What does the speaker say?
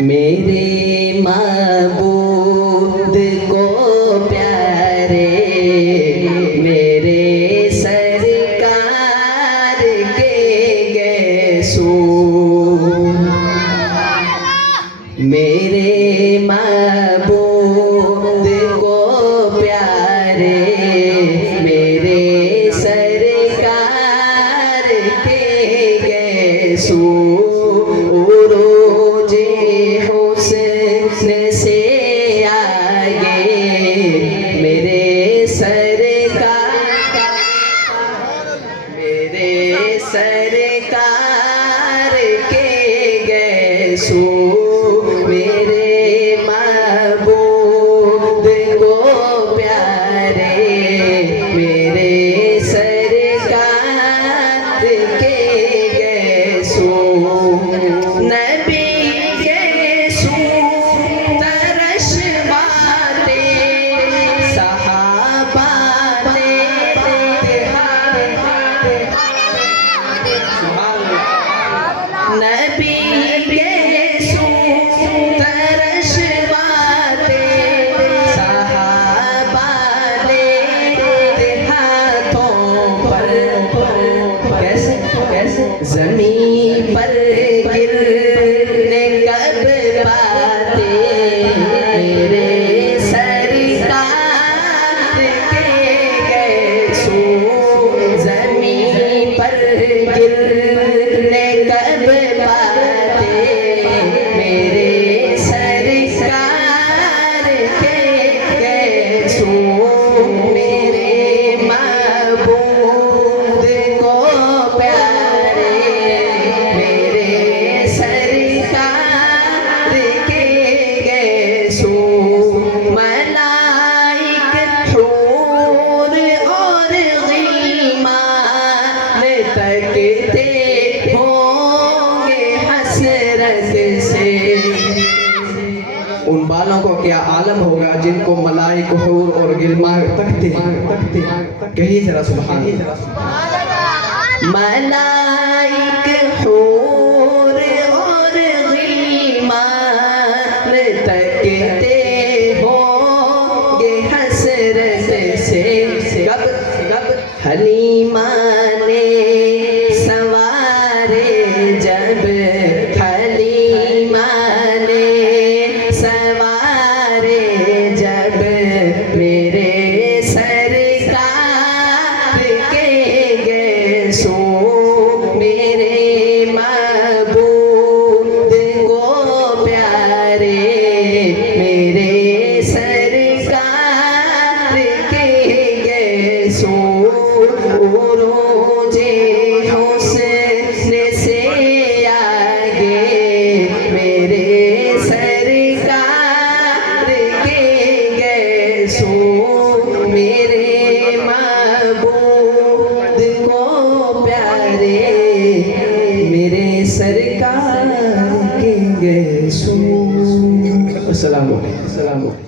मेरे महबूब को प्यारे मेरे सरकार के गैसू, मेरे महबूब को प्यारे मेरे सरकार के गैसू, से आगे मेरे सरकार के गैसू, मेरे महबूब को प्यारे मेरे सरकार के गैसू, नबी नबी के तरश बाते सहाबा लेते हाथों पर, कैसे ज़मीन पर गिरने कब पाते मेरे सरकार के गैसू, ज़मीन पर गिरने कब पाते मेरे सरकार के गैसू, मेरे महबूब को प्यारे मेरे सरकार के गैसू, मलाइक हूर और ग़िलमान तकते से। उन बालों को क्या आलम होगा जिनको मलाइक हूर और गिलमान तकते कही जरा सुभान अल्लाह। मलाइक हूर और गिलमान तकते होंगे हसरत से, कब हलीमा ने सवारे जब मेरे सरकार के गैसू, मेरे महबूब को प्यारे मेरे सरकार के गैसू, रोजे हुस्न से आगे मेरे मेरे महबूब को प्यारे मेरे सरकार के गैसू। अस्सलाम वालेकुम।